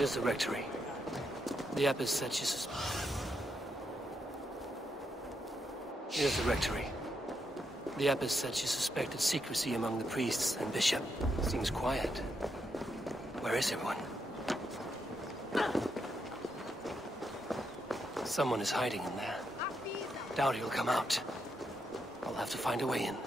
Here's the rectory. The abbess said she Here's the rectory. The abbess said she suspected secrecy among the priests and bishop. Seems quiet. Where is everyone? Someone is hiding in there. Doubt he'll come out. I'll have to find a way in.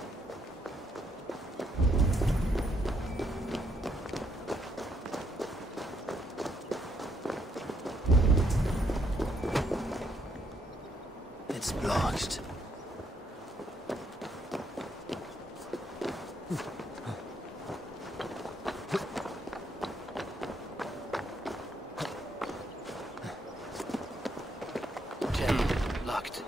It's blocked. Locked.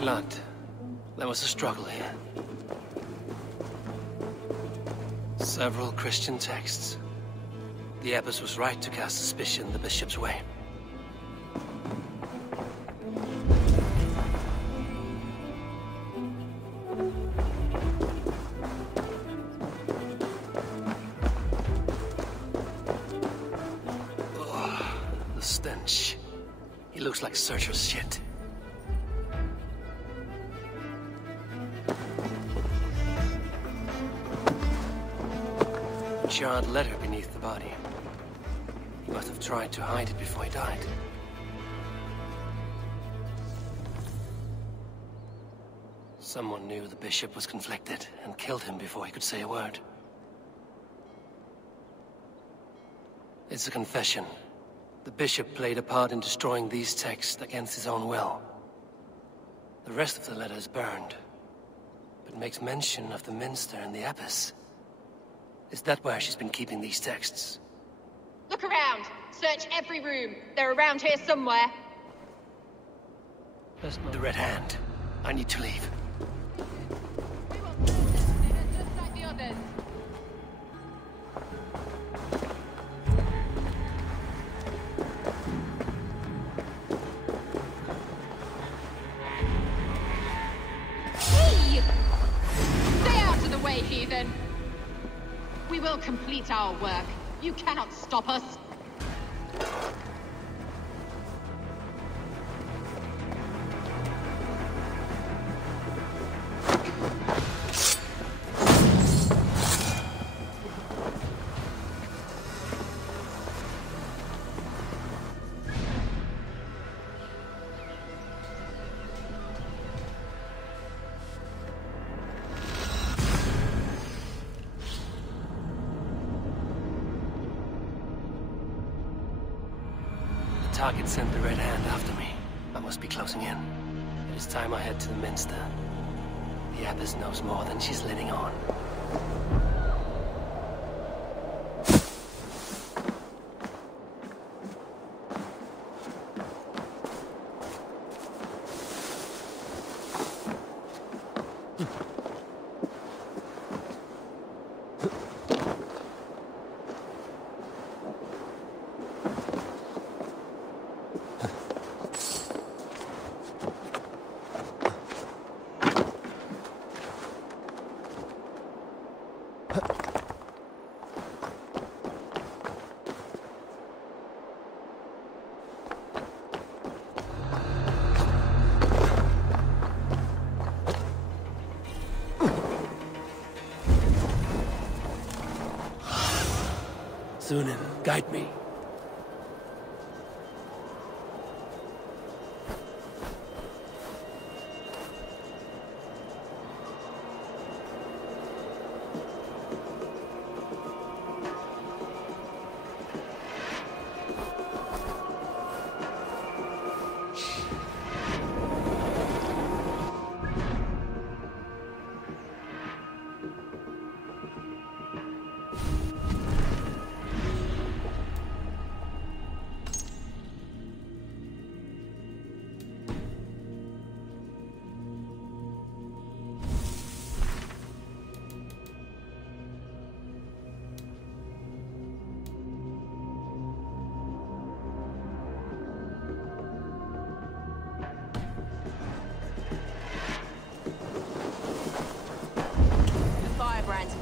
Blood. There was a struggle here. Several Christian texts. The abbess was right to cast suspicion the bishop's way. Oh, the stench. He looks like Searcher's shit. Charred letter beneath the body. He must have tried to hide it before he died. Someone knew the bishop was conflicted and killed him before he could say a word. It's a confession. The bishop played a part in destroying these texts against his own will. The rest of the letter is burned, but makes mention of the minster and the abbess. Is that where she's been keeping these texts? Look around! Search every room. They're around here somewhere. That's not the Red Hand. I need to leave. We want this just like the others. Hey! Stay out of the way, heathen! We will complete our work. You cannot stop us. target sent the Red Hand after me. I must be closing in. It is time I head to the Minster. The Abbess knows more than she's letting on. Sunan, guide me.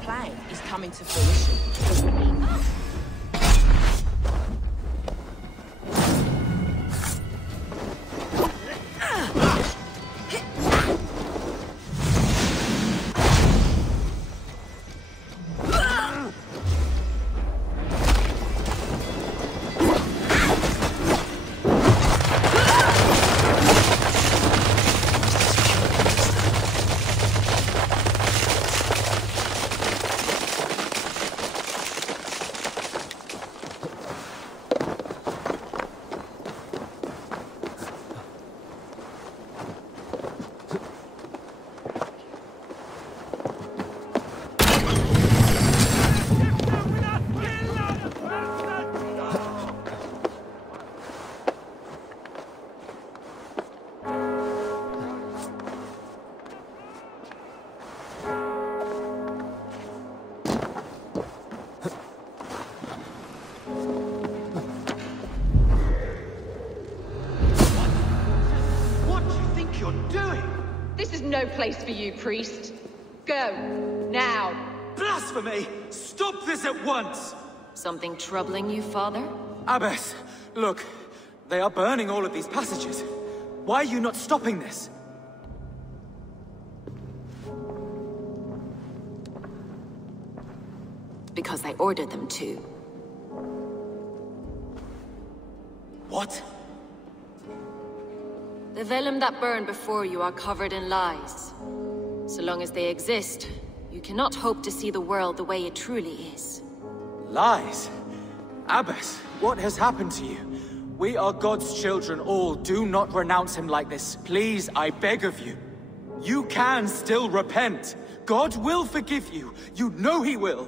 Plan is coming to fruition. No place for you, priest. Go, now. Blasphemy! Stop this at once! Something troubling you, father? Abbess, look. They are burning all of these passages. Why are you not stopping this? Because I ordered them to. What? The vellum that burned before you are covered in lies. So long as they exist, you cannot hope to see the world the way it truly is. Lies? Abbess, what has happened to you? We are God's children all. Do not renounce him like this. Please, I beg of you. You can still repent. God will forgive you. You know he will.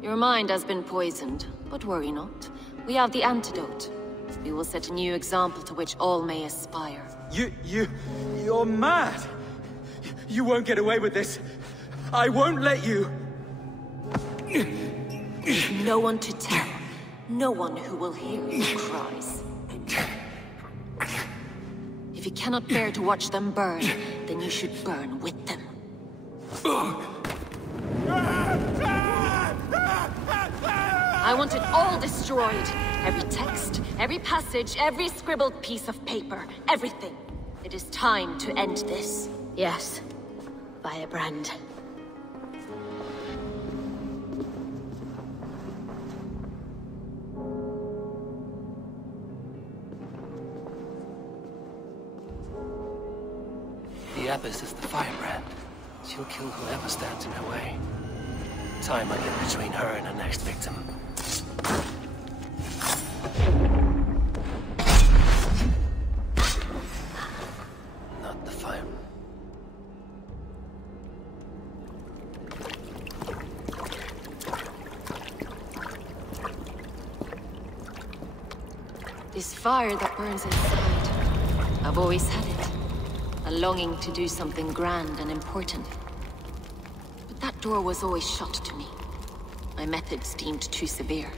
Your mind has been poisoned, but worry not. We have the antidote. We will set a new example to which all may aspire. You're mad! You won't get away with this. I won't let you! No one to tell. No one who will hear your cries. If you cannot bear to watch them burn, then you should burn with them. I want it all destroyed. Every text, every passage, every scribbled piece of paper, everything. It is time to end this. Yes, Firebrand. The Abbess is the Firebrand. She'll kill whoever stands in her way. Time I get between her and her next victim. This fire that burns inside, I've always had it. A longing to do something grand and important. But that door was always shut to me. My methods deemed too severe.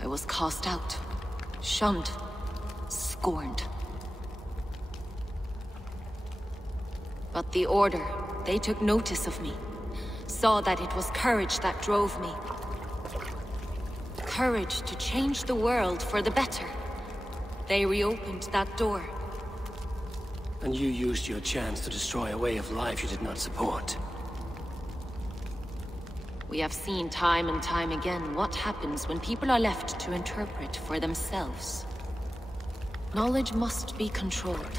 I was cast out, shunned, scorned. But the Order, they took notice of me. Saw that it was courage that drove me. Courage to change the world for the better. They reopened that door. And you used your chance to destroy a way of life you did not support. We have seen time and time again what happens when people are left to interpret for themselves. Knowledge must be controlled.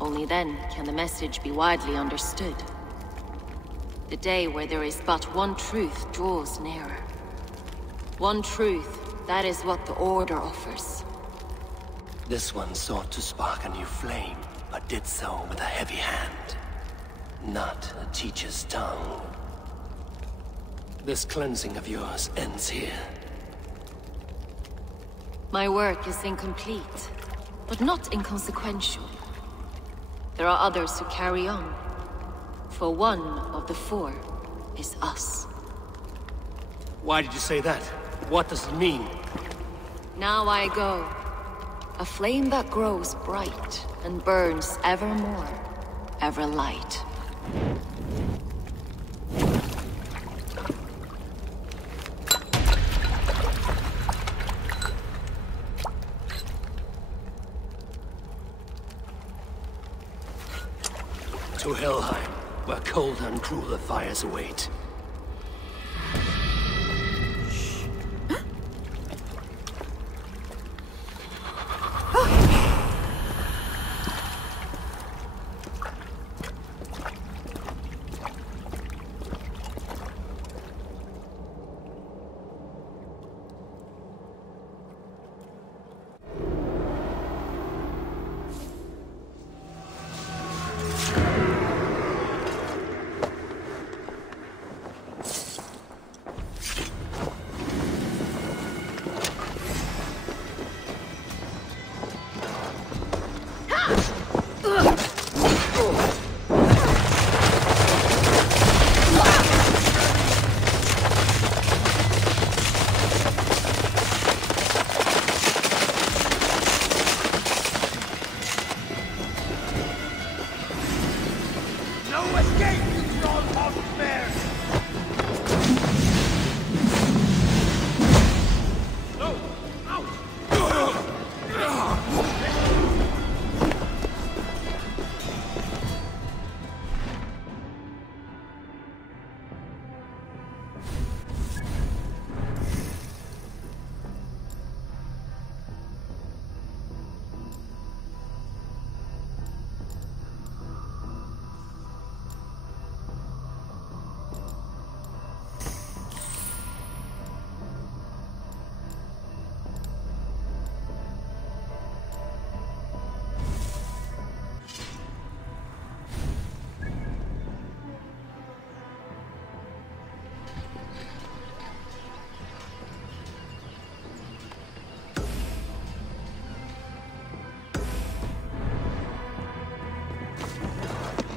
Only then can the message be widely understood. The day where there is but one truth draws nearer. One truth, that is what the Order offers. This one sought to spark a new flame, but did so with a heavy hand. Not a teacher's tongue. This cleansing of yours ends here. My work is incomplete, but not inconsequential. There are others who carry on. For one of the four is us. Why did you say that? What does it mean? Now I go. A flame that grows bright and burns ever more, ever light. To Helheim, where cold and crueler fires await.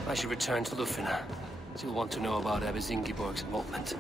I should return to Lufina. She'll want to know about Abbess Ingeborg's involvement.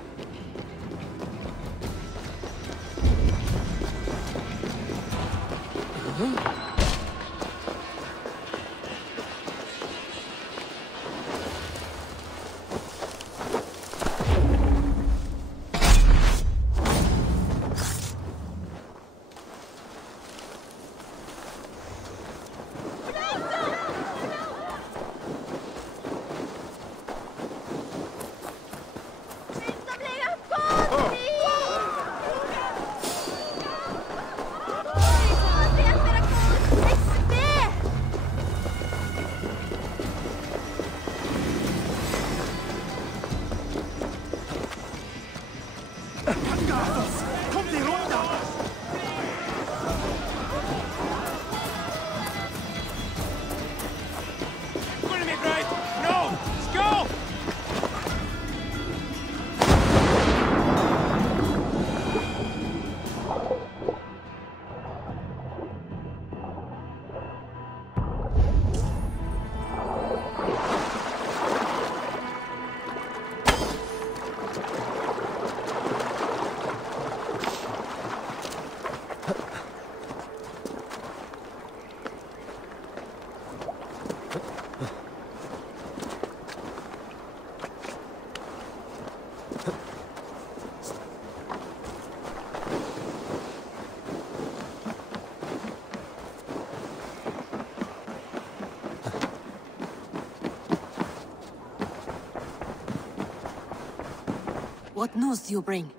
What news do you bring?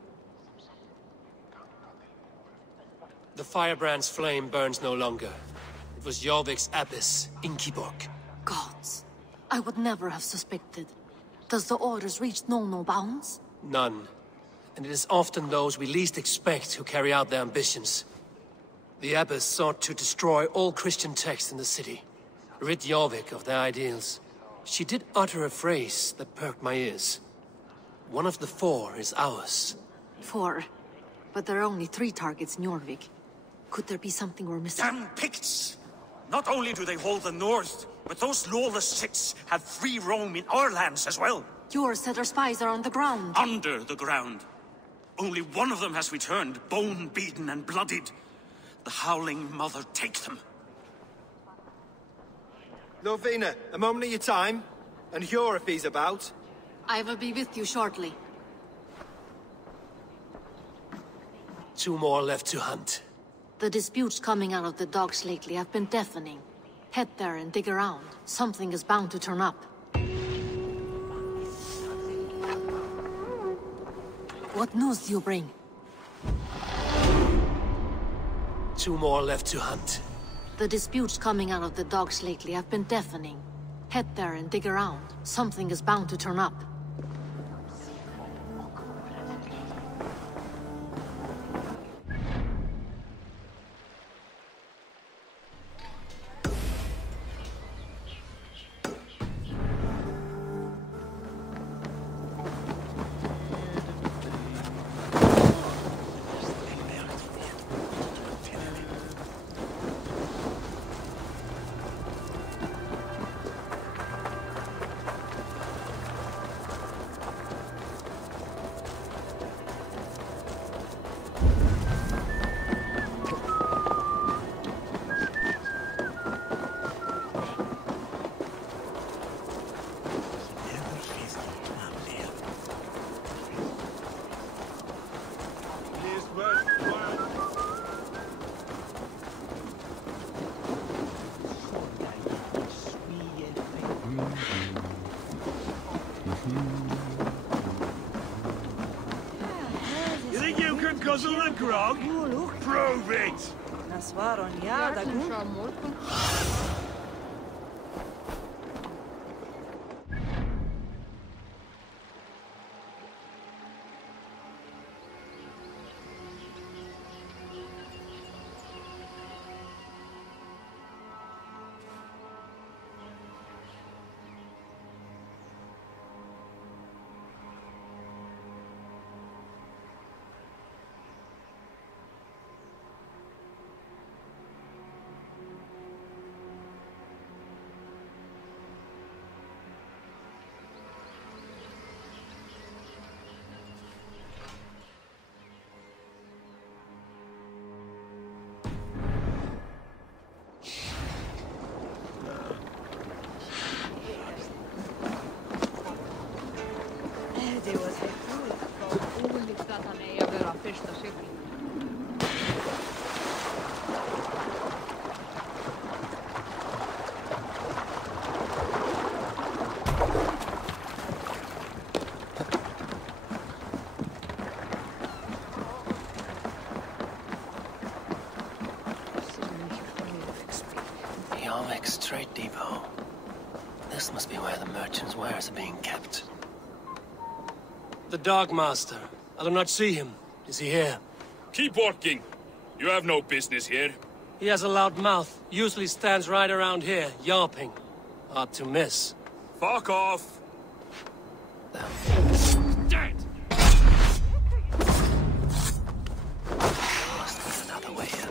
The firebrand's flame burns no longer. It was Jorvik's abbess, Inkiborg. Gods. I would never have suspected. Does the orders reach no bounds? None. And it is often those we least expect who carry out their ambitions. The abbess sought to destroy all Christian texts in the city, rid Jorvik of their ideals. She did utter a phrase that perked my ears. One of the 4 is ours. 4? But there are only 3 targets in Jorvik. Could there be something we're missing? Damn Picts! Not only do they hold the north, but those lawless sects have free roam in our lands as well. Yours said our spies are on the ground. Under the ground. Only one of them has returned, bone-beaten and bloodied. The Howling Mother take them. Lovina, a moment of your time, and Hjor if he's about. I will be with you shortly. 2 more left to hunt. The disputes coming out of the dogs lately have been deafening. Head there and dig around. Something is bound to turn up. What news do you bring? 2 more left to hunt. The disputes coming out of the dogs lately have been deafening. Head there and dig around. Something is bound to turn up. You think you can guzzle the grog? Prove it! Jorvik's trade depot. This must be where the merchants' wares are being kept. The Dogmaster. I do not see him. Is he here? Keep working. You have no business here. He has a loud mouth. Usually stands right around here, yawping. Hard to miss. Fuck off. Dead! Must be another way in.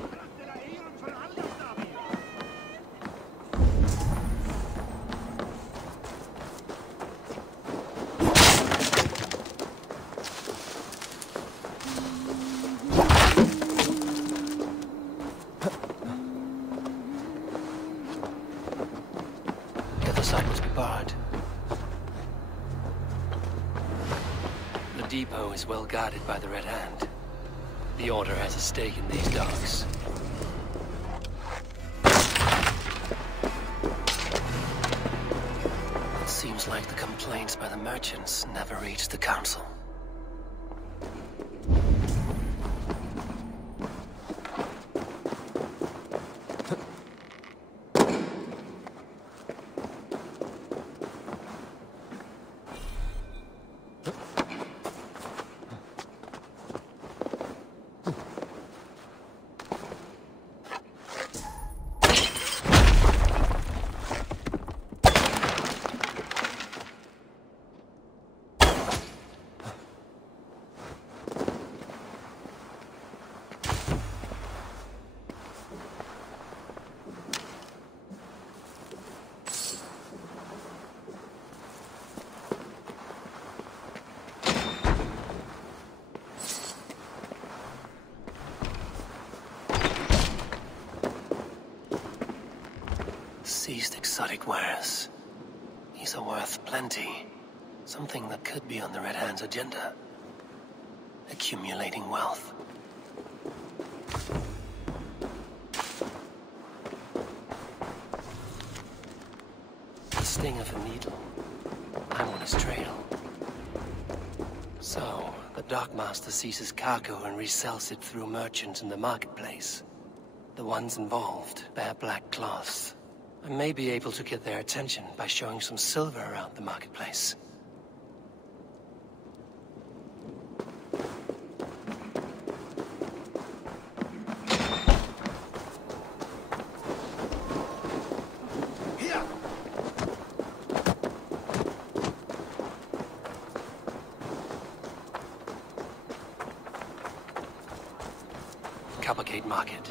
The other side must be barred. The depot is well guarded by the Red Hand. The Order has a stake in these dogs. It seems like the complaints by the merchants never reached the Council. Seized exotic wares. These are worth plenty. Something that could be on the Red Hand's agenda. Accumulating wealth. The sting of a needle. I'm on his trail. So, the Dockmaster seizes cargo and resells it through merchants in the marketplace. The ones involved bear black cloths. I may be able to get their attention by showing some silver around the marketplace. Coppergate Market.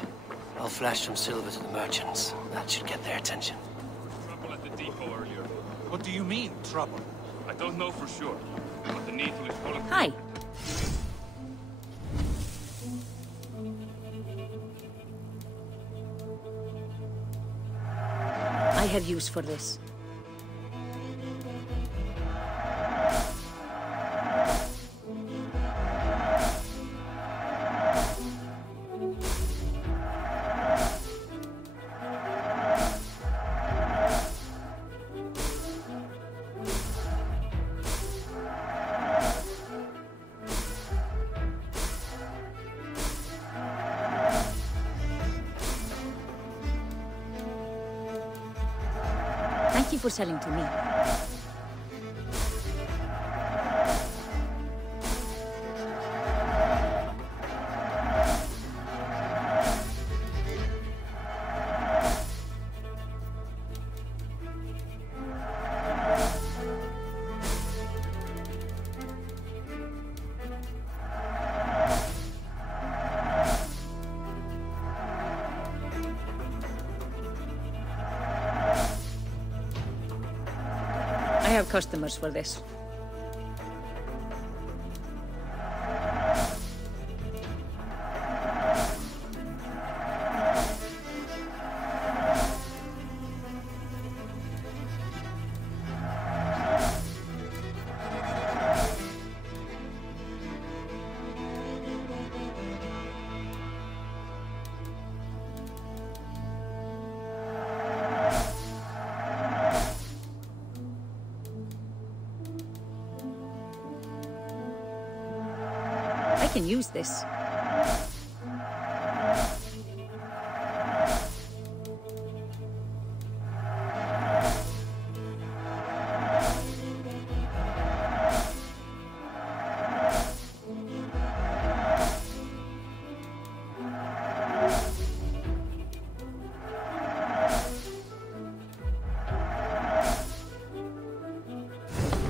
I'll flash some silver to the merchants. That should get their attention. Trouble at the depot earlier. What do you mean, trouble? I don't know for sure, but the ᚏᛁᚾᚖ is full of... Hi. I have use for this. Thank you for selling to me. I have customers for this. I can use this.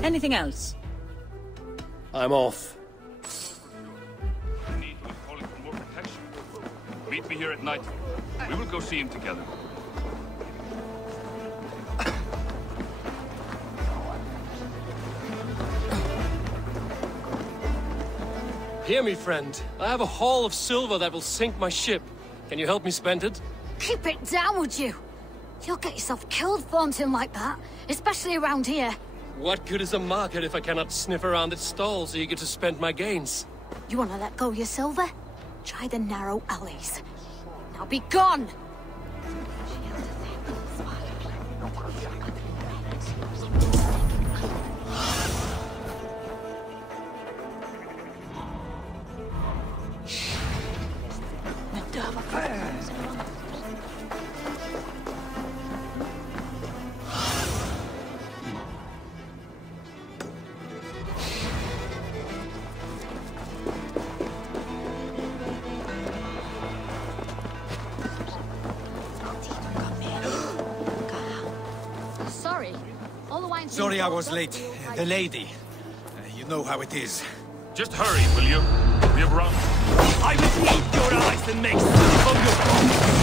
Anything else? I'm off. Meet me here at night. We will go see him together. Hear me, friend. I have a haul of silver that will sink my ship. Can you help me spend it? Keep it down, would you? You'll get yourself killed flaunting like that, especially around here. What good is a market if I cannot sniff around its stalls eager to spend my gains? You want to let go of your silver? Try the narrow alleys. Now be gone! Sorry I was late. The lady. You know how it is. Just hurry, will you? We have run. I will eat your eyes and make soup of your bones!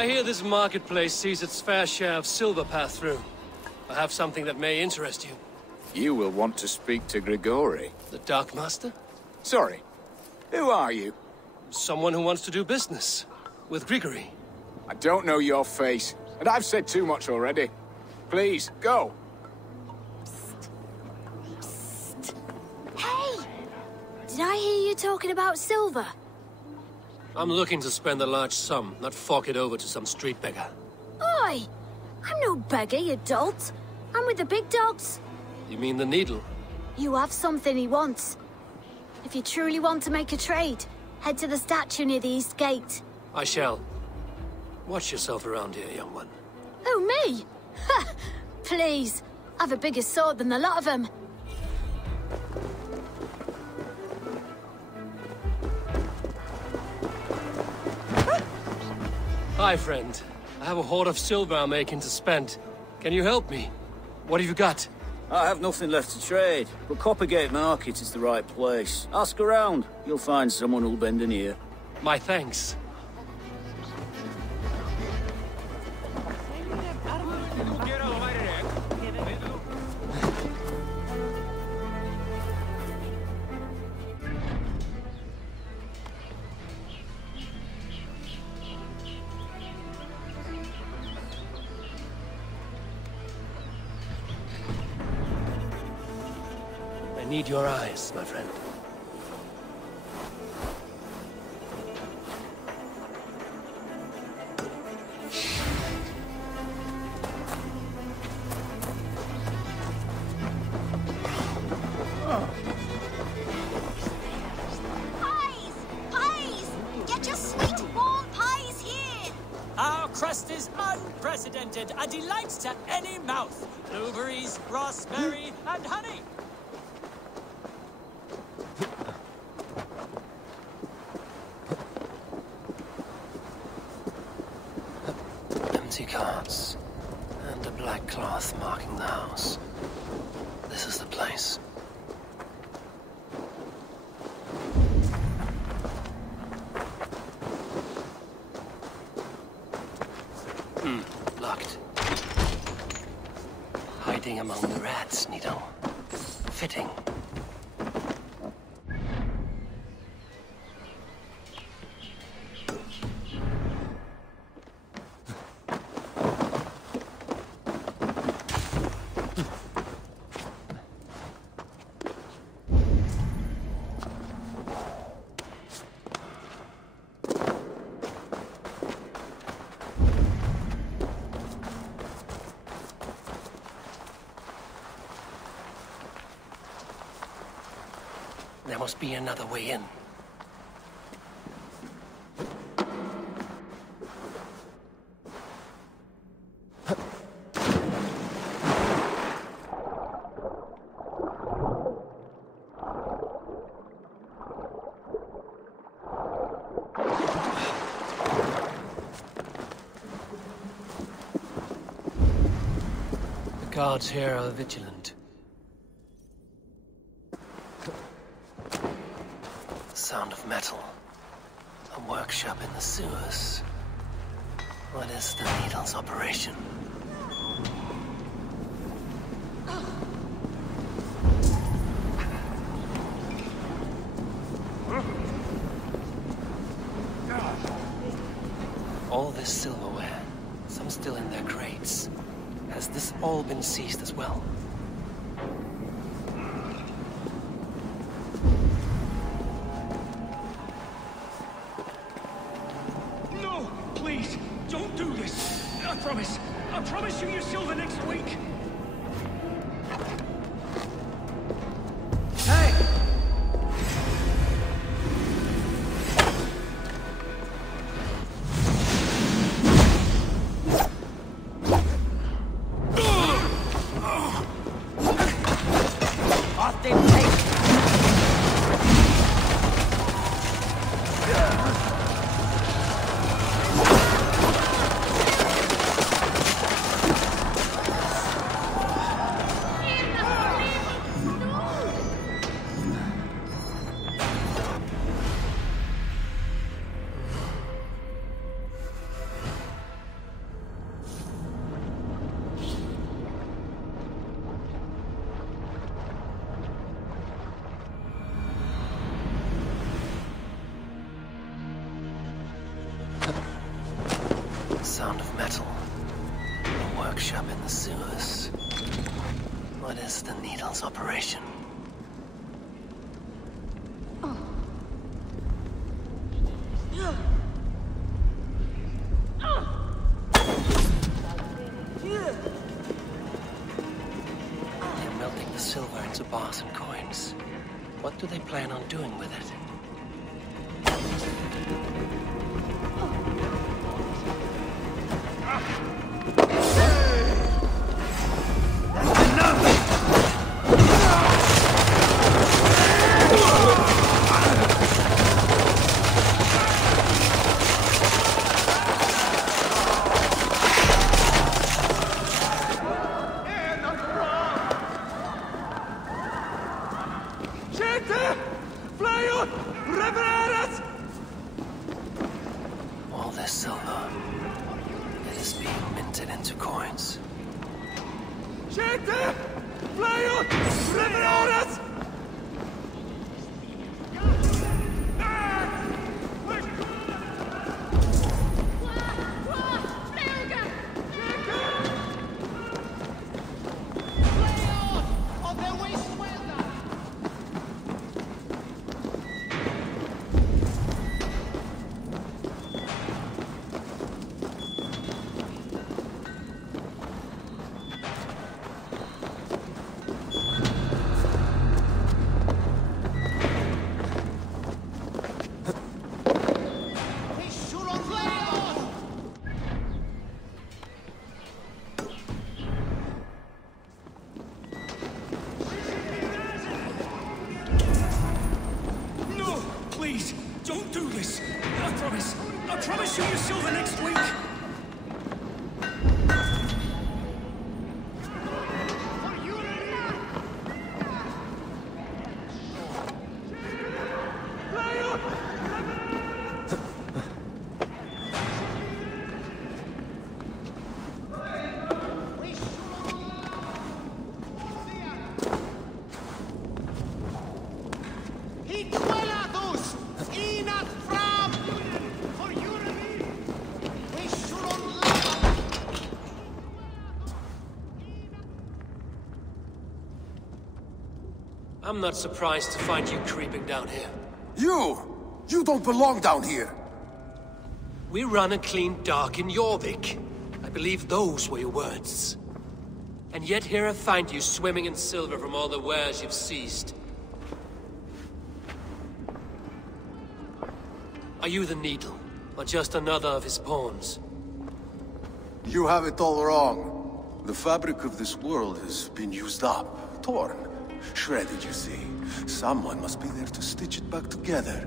I hear this marketplace sees its fair share of silver pass through. I have something that may interest you. You will want to speak to Grigori. The Dark Master? Sorry. Who are you? Someone who wants to do business. With Grigori. I don't know your face, and I've said too much already. Please, go. Psst. Hey! Did I hear you talking about silver? I'm looking to spend a large sum, not fork it over to some street beggar. Oi! I'm no beggar, you dolt. I'm with the big dogs. You mean the needle? You have something he wants. If you truly want to make a trade, head to the statue near the east gate. I shall. Watch yourself around here, young one. Oh, me? Ha! Please. I've a bigger sword than the lot of them. Hi, friend. I have a hoard of silver I'm making to spend. Can you help me? What have you got? I have nothing left to trade, but Coppergate Market is the right place. Ask around. You'll find someone who'll bend an ear. My thanks. I need your eyes, my friend. Pies! Get your sweet warm pies here! Our crust is unprecedented, a delight to any mouth. Blueberries, raspberry, and honey. Empty carts, and a black cloth marking the house. This is the place. Locked. Hiding among the rats, Nito. Fitting. There must be another way in. The guards here are vigilant. Sound of metal. A workshop in the sewers. What is the needle's operation? All this silverware, some still in their crates. Has this all been seized as well? I promise you your silver next week. Hey! Off they take. workshop in the sewers. What is the Needle's operation? They're melting the silver into bars and coins. What do they plan on doing with it? All this silver, it is being minted into coins. Please, don't do this. I promise you your silver next week. I'm not surprised to find you creeping down here. You don't belong down here! We run a clean dock in Jorvik. I believe those were your words. And yet here I find you swimming in silver from all the wares you've seized. Are you the Needle, or just another of his pawns? You have it all wrong. The fabric of this world has been used up, torn, shredded, you see. Someone must be there to stitch it back together.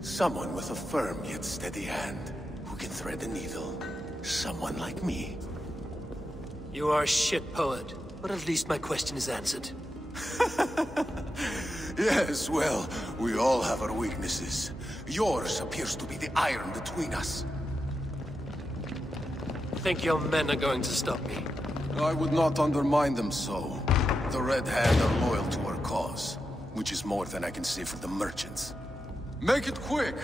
Someone with a firm yet steady hand, who can thread a needle. Someone like me. You are a shit poet, but at least my question is answered. Yes, well, we all have our weaknesses. Yours appears to be the iron between us. Think your men are going to stop me? I would not undermine them so. The Red Hand are loyal to our cause, which is more than I can say for the merchants. Make it quick!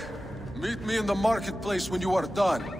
Meet me in the marketplace when you are done.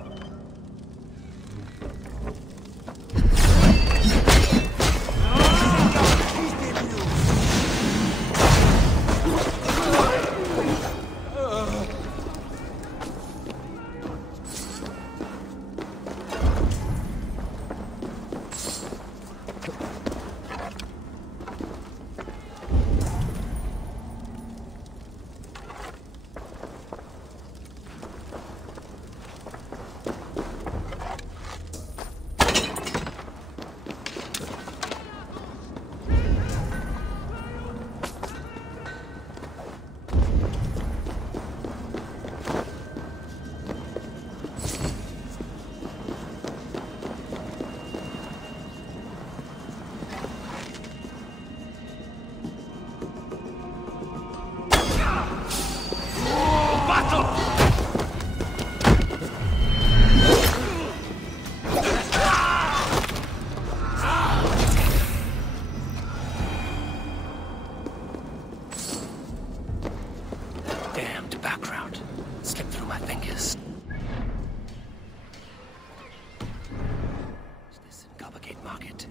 market.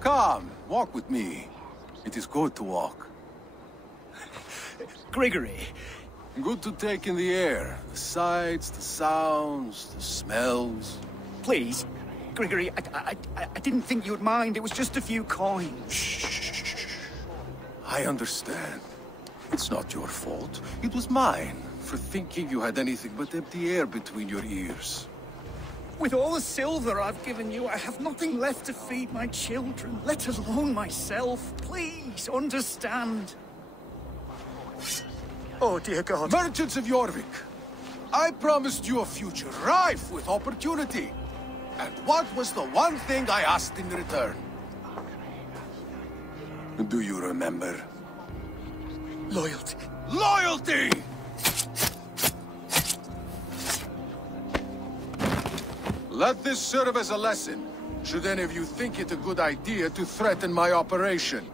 Come, walk with me. It is good to walk. Grigory. Good to take in the air. The sights, the sounds, the smells. Please, Grigory, I didn't think you'd mind. It was just a few coins. Shh. I understand. It's not your fault. It was mine, for thinking you had anything but empty air between your ears. With all the silver I've given you, I have nothing left to feed my children, let alone myself. Please, understand. Oh, dear God. Merchants of Jorvik, I promised you a future rife with opportunity. And what was the one thing I asked in return? Do you remember? Loyalty. Loyalty! Let this serve as a lesson, should any of you think it a good idea to threaten my operation.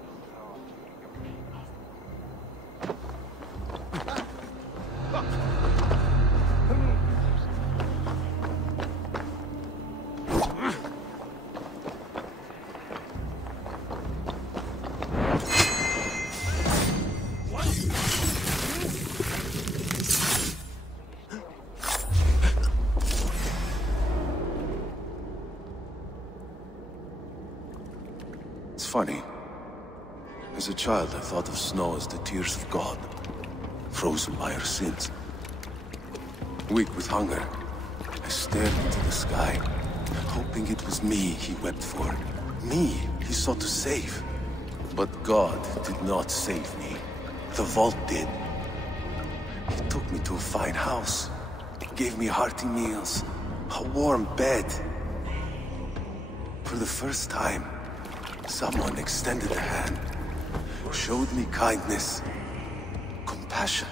Funny. As a child, I thought of snow as the tears of God, frozen by our sins. Weak with hunger, I stared into the sky, hoping it was me he wept for. Me he sought to save. But God did not save me. The vault did. He took me to a fine house, gave me hearty meals, a warm bed. For the first time, someone extended a hand, showed me kindness, compassion.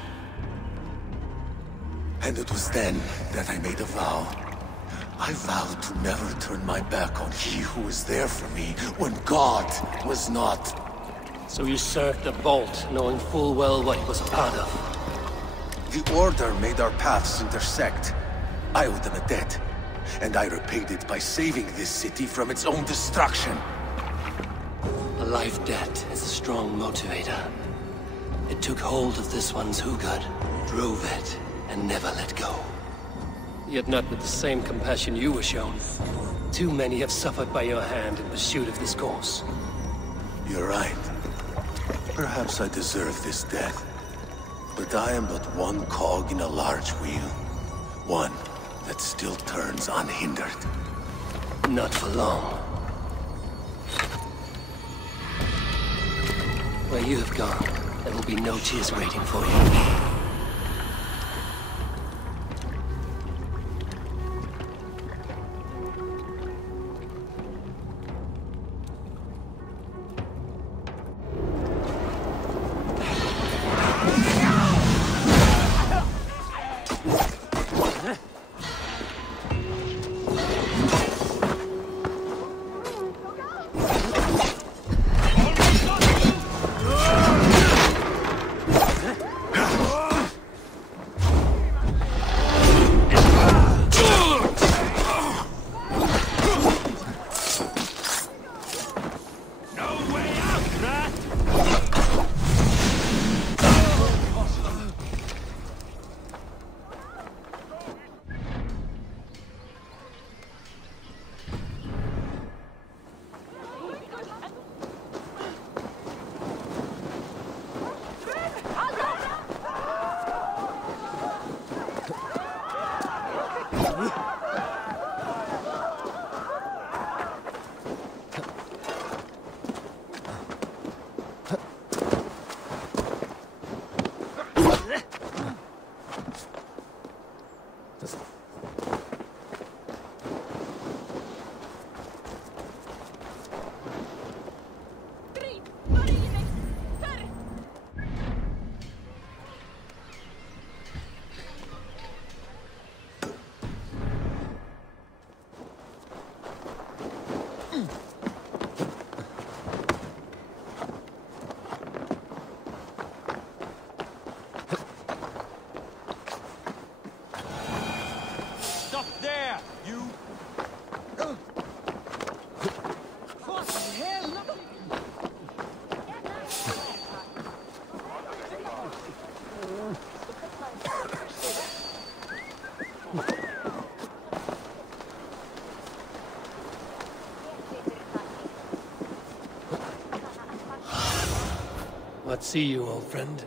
And it was then that I made a vow. I vowed to never turn my back on he who was there for me when God was not. So you served the Vault, knowing full well what it was a part of. The Order made our paths intersect. I owed them a debt, and I repaid it by saving this city from its own destruction. A life debt is a strong motivator. It took hold of this one's ᚗᚁ, drove it, and never let go. Yet not with the same compassion you were shown. Too many have suffered by your hand in pursuit of this course. You're right. Perhaps I deserve this death. But I am but one cog in a large wheel. One that still turns unhindered. Not for long. Where you have gone, there will be no tears waiting for you. What see you, old friend?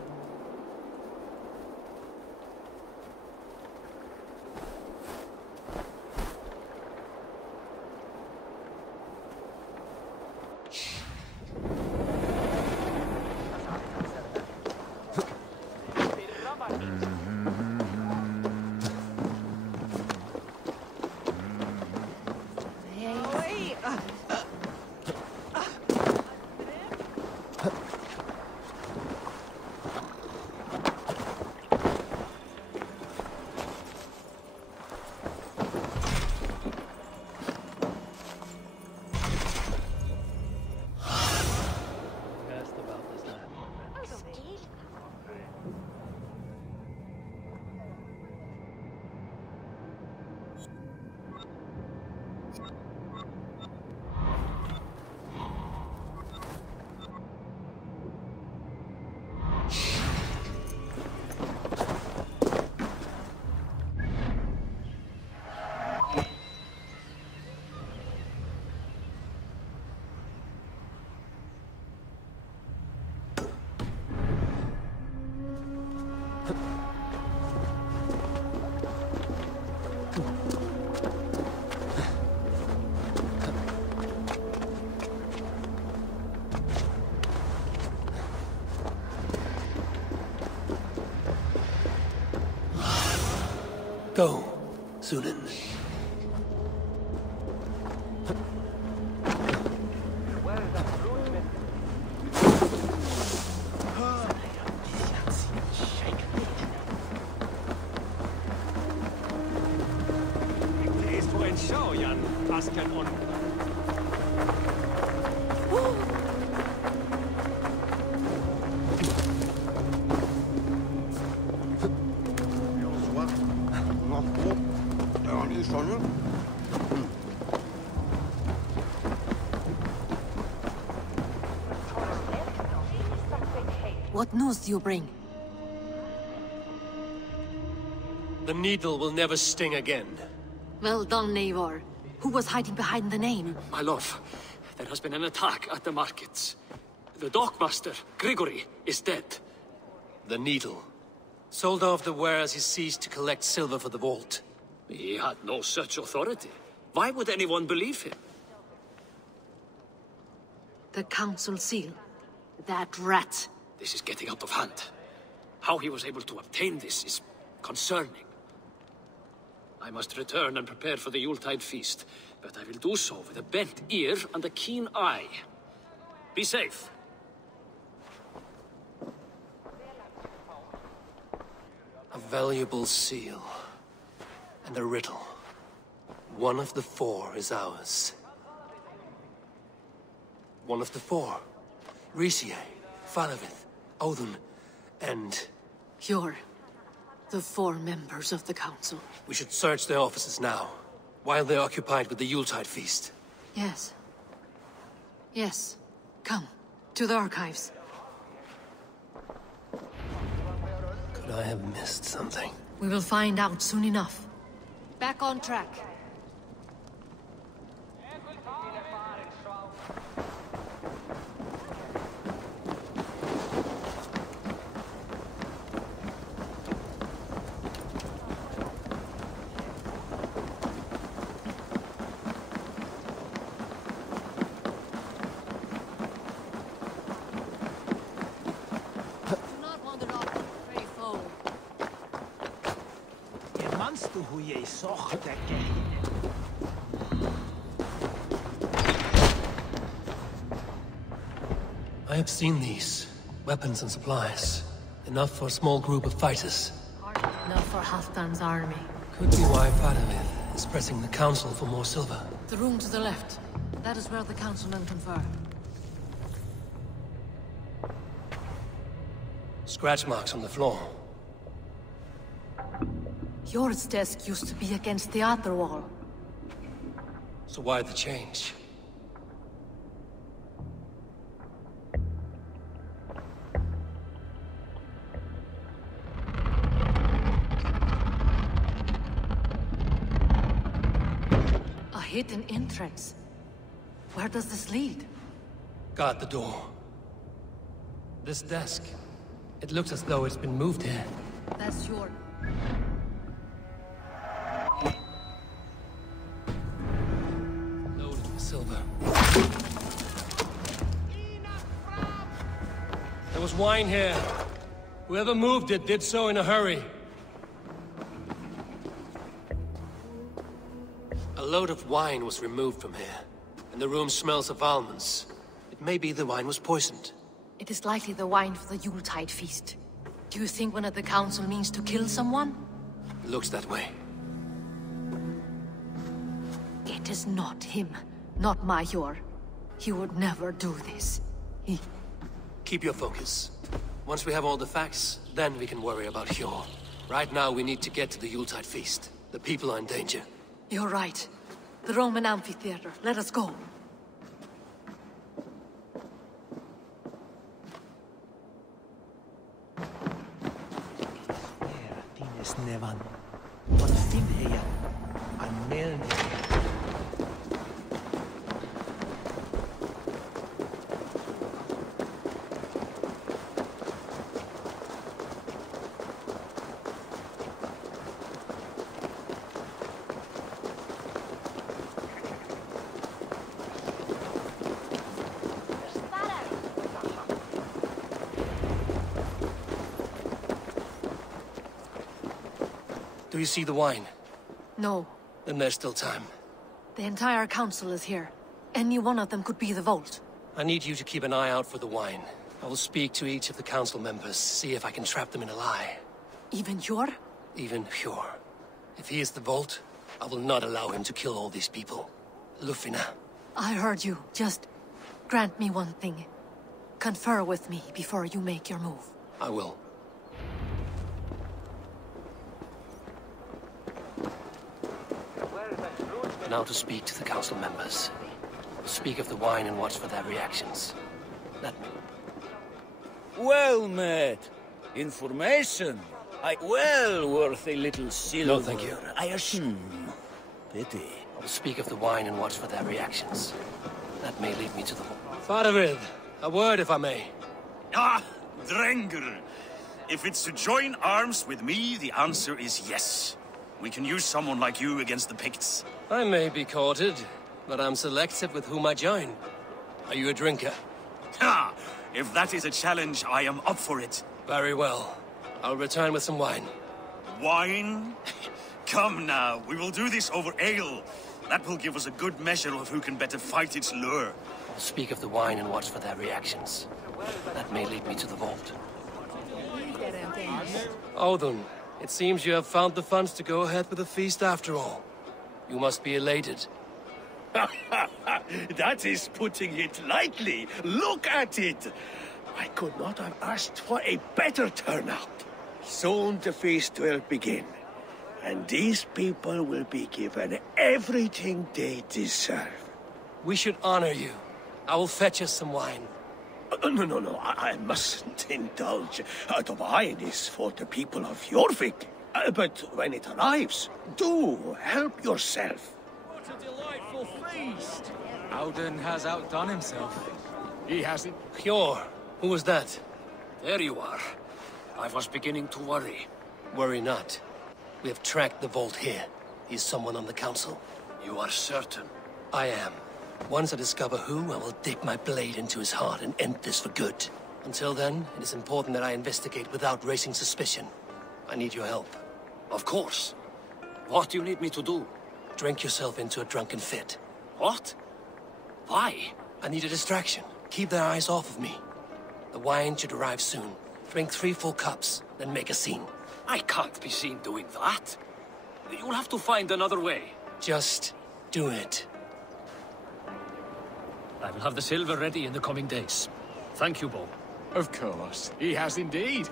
Go, Sunan. What news do you bring? The needle will never sting again. Well done, Eivor. Who was hiding behind the name? My lord, there has been an attack at the markets. The dockmaster, Grigory, is dead. The needle. Sold off the wares he ceased to collect silver for the vault. He had no such authority. Why would anyone believe him? The council seal. That rat. This is getting out of hand. How he was able to obtain this is concerning. I must return and prepare for the Yuletide feast, but I will do so with a bent ear and a keen eye. Be safe. A valuable seal. And a riddle. One of the four is ours. One of the four. Rísí, Falavith, Odin, and... You're the four members of the council. We should search their offices now, while they're occupied with the Yuletide feast. Yes. Yes. Come, to the archives. Could I have missed something? We will find out soon enough. Back on track. I have seen these. Weapons and supplies. Enough for a small group of fighters. Enough for Halfdan's army. Could be why Falavith is pressing the council for more silver. The room to the left. That is where the councilmen confer. Scratch marks on the floor. Jor's desk used to be against the other wall. So why the change? A hidden entrance. Where does this lead? Guard the door. This desk. It looks as though it's been moved here. That's your... Loaded with silver. There was wine here. Whoever moved it did so in a hurry. A load of wine was removed from here, and the room smells of almonds. It may be the wine was poisoned. It is likely the wine for the Yuletide feast. Do you think one of the council means to kill someone? Looks that way. It is not him, not Major. He would never do this. He... Keep your focus. Once we have all the facts, then we can worry about Hjor. Right now, we need to get to the Yuletide feast. The people are in danger. You're right. The Roman amphitheater. Let us go. Nevan. Wat vind je? Een melden. Do you see the wine? No. Then there's still time. The entire council is here. Any one of them could be the vault. I need you to keep an eye out for the wine. I will speak to each of the council members, see if I can trap them in a lie. Even Hjor? Even Hjor. If he is the vault, I will not allow him to kill all these people. Lufina. I heard you. Just grant me one thing. Confer with me before you make your move. I will. Now to speak to the council members. Speak of the wine and watch for their reactions. Let me. Well, mate. Information. Well worth a little silver. No, thank you. I assume. Pity. I will speak of the wine and watch for their reactions. That may lead me to the... Faravid, a word if I may. Ah, Drengr. If it's to join arms with me, the answer is yes. We can use someone like you against the Picts. I may be courted, but I'm selective with whom I join. Are you a drinker? Ha! If that is a challenge, I am up for it. Very well. I'll return with some wine. Wine? Come now, we will do this over ale. That will give us a good measure of who can better fight its lure. I'll speak of the wine and watch for their reactions. That may lead me to the vault. Odun, it seems you have found the funds to go ahead with the feast after all. You must be elated. That is putting it lightly. Look at it. I could not have asked for a better turnout. Soon the feast will begin, and these people will be given everything they deserve. We should honor you. I will fetch us some wine. No, I mustn't indulge. The wine is for the people of Jorvik. But when it arrives, do help yourself. What a delightful feast! Odin has outdone himself. He hasn't... Hjor, who was that? There you are. I was beginning to worry. Worry not. We have tracked the vault here. Is someone on the council? You are certain? I am. Once I discover who, I will dig my blade into his heart and end this for good. Until then, it is important that I investigate without raising suspicion. I need your help. Of course. What do you need me to do? Drink yourself into a drunken fit. What? Why? I need a distraction. Keep their eyes off of me. The wine should arrive soon. Drink 3 full cups, then make a scene. I can't be seen doing that. You'll have to find another way. Just do it. I will have the silver ready in the coming days. Thank you, Bo. Of course, he has indeed.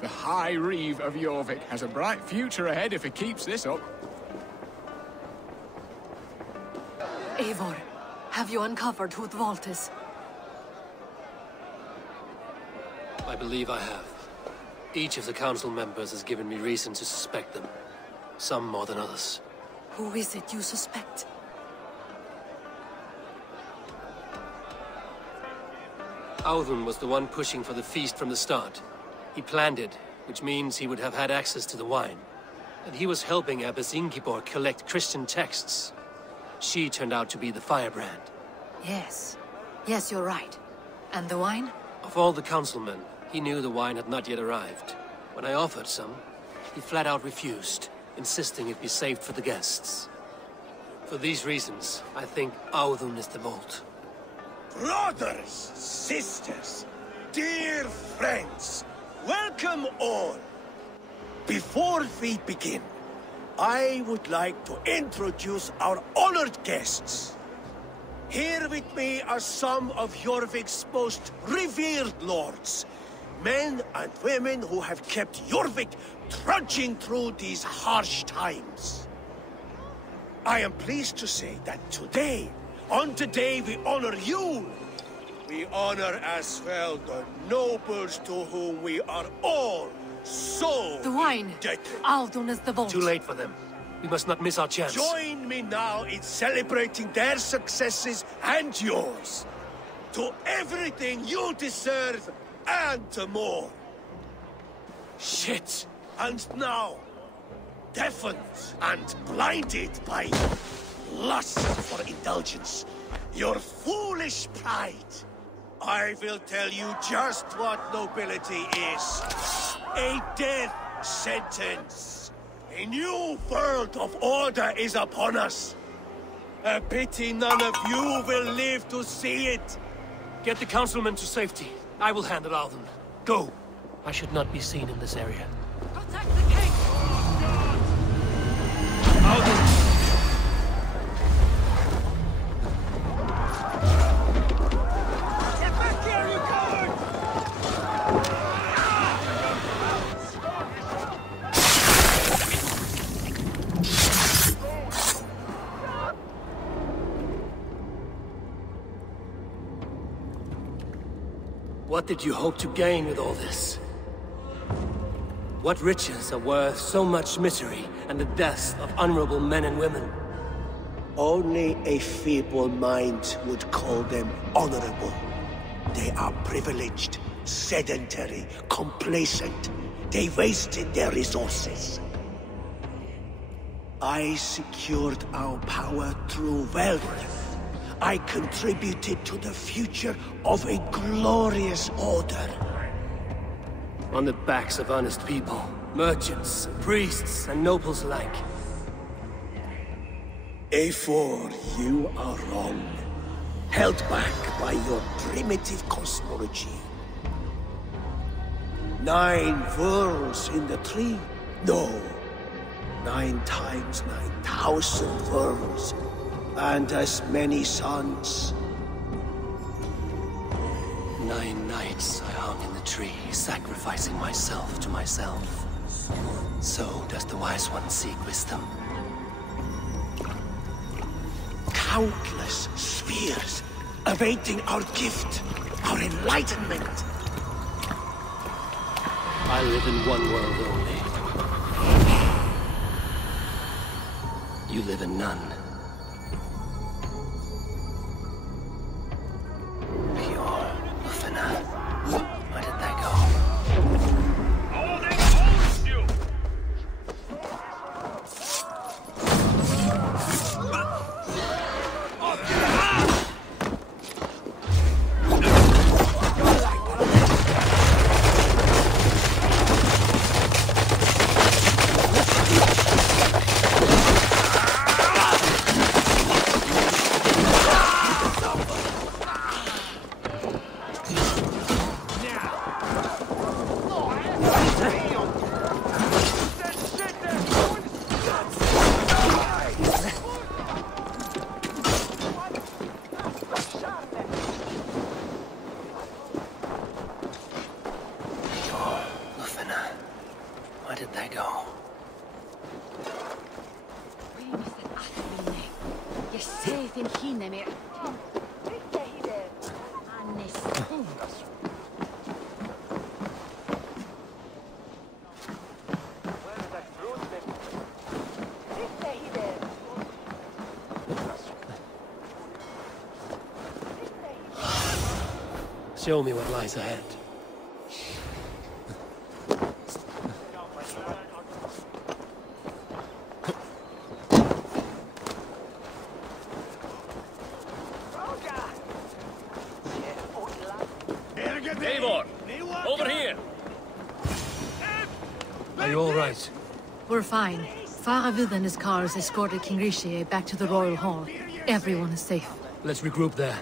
The High Reeve of Jorvik has a bright future ahead if he keeps this up. Eivor, have you uncovered who the vault is? I believe I have. Each of the council members has given me reason to suspect them. Some more than others. Who is it you suspect? Auðun was the one pushing for the feast from the start. He planned it, which means he would have had access to the wine. And he was helping Abbess Ingiborg collect Christian texts. She turned out to be the firebrand. Yes. Yes, you're right. And the wine? Of all the councilmen, he knew the wine had not yet arrived. When I offered some, he flat out refused, insisting it be saved for the guests. For these reasons, I think Auðun is the vault. Brothers, sisters, dear friends, welcome all. Before we begin, I would like to introduce our honored guests. Here with me are some of Jorvik's most revered lords, men and women who have kept Jorvik trudging through these harsh times. I am pleased to say that today, on the day we honor you, we honor as well the nobles to whom we are all so the wine. indebted. Auðun is the vault. Too late for them. We must not miss our chance. Join me now in celebrating their successes and yours. To everything you deserve and more. Shit! And now, deafened and blinded by lust for indulgence, your foolish pride, I will tell you just what nobility is. A death sentence. A new world of order is upon us. A pity none of you will live to see it. Get the councilmen to safety. I will handle Auðun. Go. I should not be seen in this area. Protect the king! Auðun! Get back here, you coward! What did you hope to gain with all this? What riches are worth so much misery and the deaths of honorable men and women? Only a feeble mind would call them honorable. They are privileged, sedentary, complacent. They wasted their resources. I secured our power through wealth. I contributed to the future of a glorious order. On the backs of honest people, merchants, priests, and nobles alike. Eivor, you are wrong. Held back by your primitive cosmology. 9 worlds in the tree? No. 9 times 9,000 worlds. And as many suns. 9 nights I hung in the tree, sacrificing myself to myself. So does the Wise One seek wisdom. Countless spheres awaiting our gift, our enlightenment. I live in one world only. You live in none. Where did they go? Show me what lies ahead. Eivor! Over here! Are you all right? We're fine. Faravid and his cars escorted King GRINCHY back to the Royal Hall. Everyone is safe. Let's regroup there.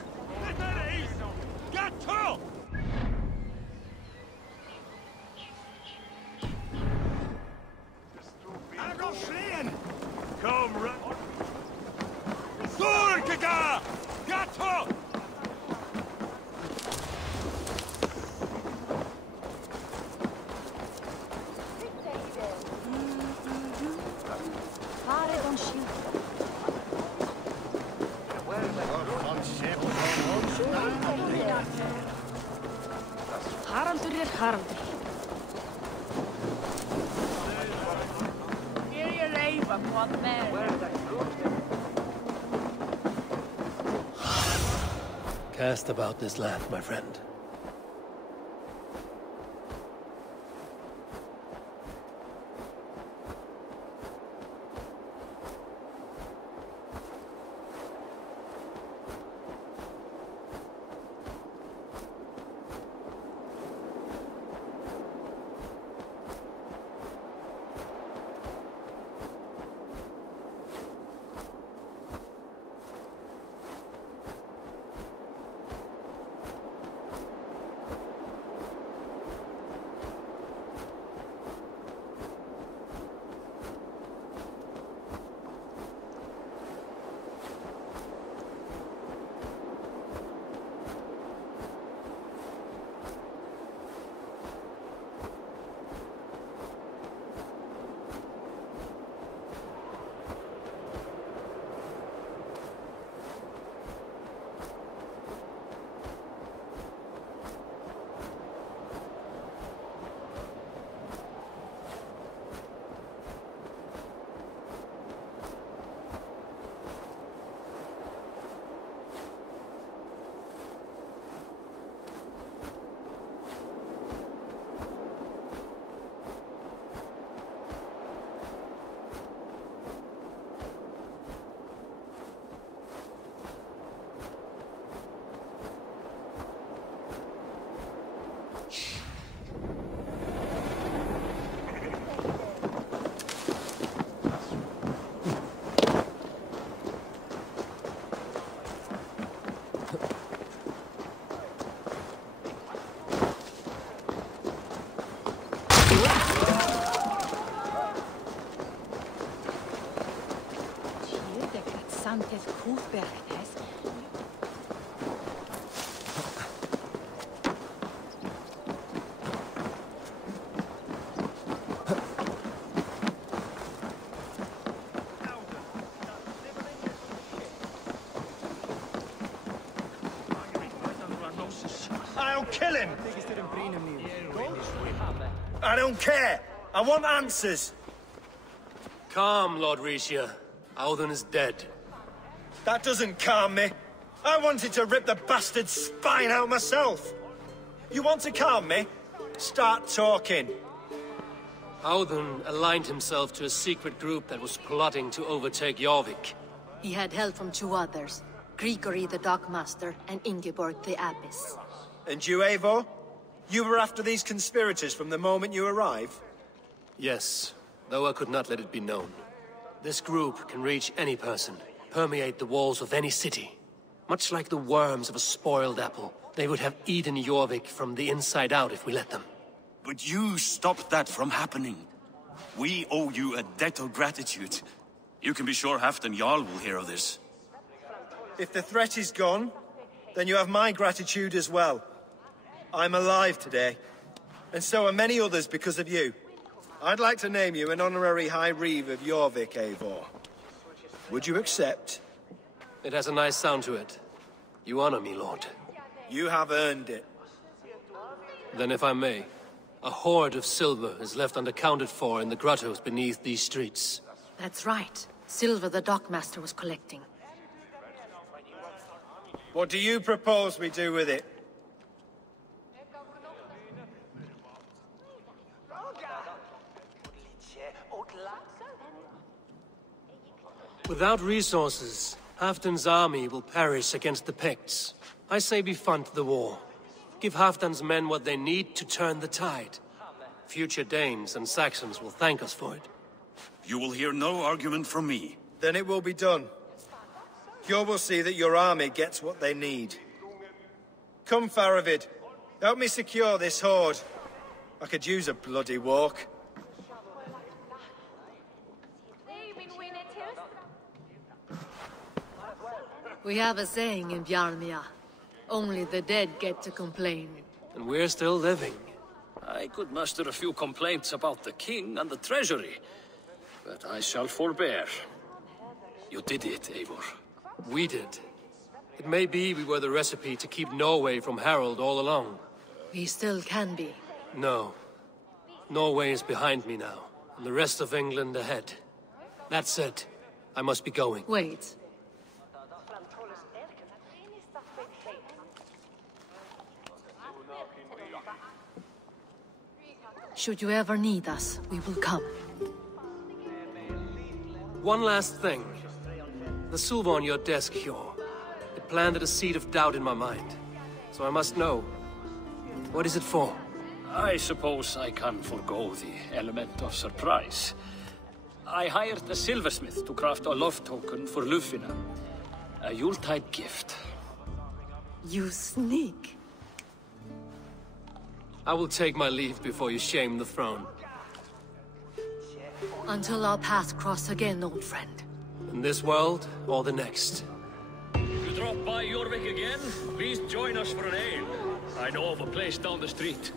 Come, Gato! Haraldur er Haraldur. Cast about this land, my friend. I'll kill him! I don't care! I want answers! Calm, Lord Rishia. Audun is dead. That doesn't calm me. I wanted to rip the bastard's spine out myself. You want to calm me? Start talking. Audun aligned himself to a secret group that was plotting to overtake Jorvik. He had help from two others, Grigory the Dockmaster and Ingeborg the Abbess. And you, Eivor? You were after these conspirators from the moment you arrived? Yes, though I could not let it be known. This group can reach any person, permeate the walls of any city. Much like the worms of a spoiled apple, they would have eaten Jorvik from the inside out if we let them. But you stopped that from happening. We owe you a debt of gratitude. You can be sure Halfdan Jarl will hear of this. If the threat is gone, then you have my gratitude as well. I'm alive today, and so are many others because of you. I'd like to name you an honorary High Reeve of Jorvik, Eivor. Would you accept? It has a nice sound to it. You honor me, Lord. You have earned it. Then if I may, a hoard of silver is left unaccounted for in the grottos beneath these streets. That's right. Silver the Dockmaster was collecting. What do you propose we do with it? Without resources, Halfdan's army will perish against the Picts. I say we fund the war. Give Halfdan's men what they need to turn the tide. Future Danes and Saxons will thank us for it. You will hear no argument from me. Then it will be done. You will see that your army gets what they need. Come, Faravid. Help me secure this horde. I could use a bloody walk. We have a saying in Bjarmia. Only the dead get to complain. And we're still living. I could muster a few complaints about the king and the treasury, but I shall forbear. You did it, Eivor. We did. It may be we were the recipe to keep Norway from Harald all along. We still can be. No. Norway is behind me now, and the rest of England ahead. That said, I must be going. Wait. Should you ever need us, we will come. One last thing. The silver on your desk, Hjor. It planted a seed of doubt in my mind. So I must know. What is it for? I suppose I can forgo the element of surprise. I hired a silversmith to craft a love token for Lufina. A Yuletide gift. You sneak. I will take my leave before you shame the throne. Until our paths cross again, old friend. In this world, or the next. If you drop by Jorvik again, please join us for an ale. I know of a place down the street.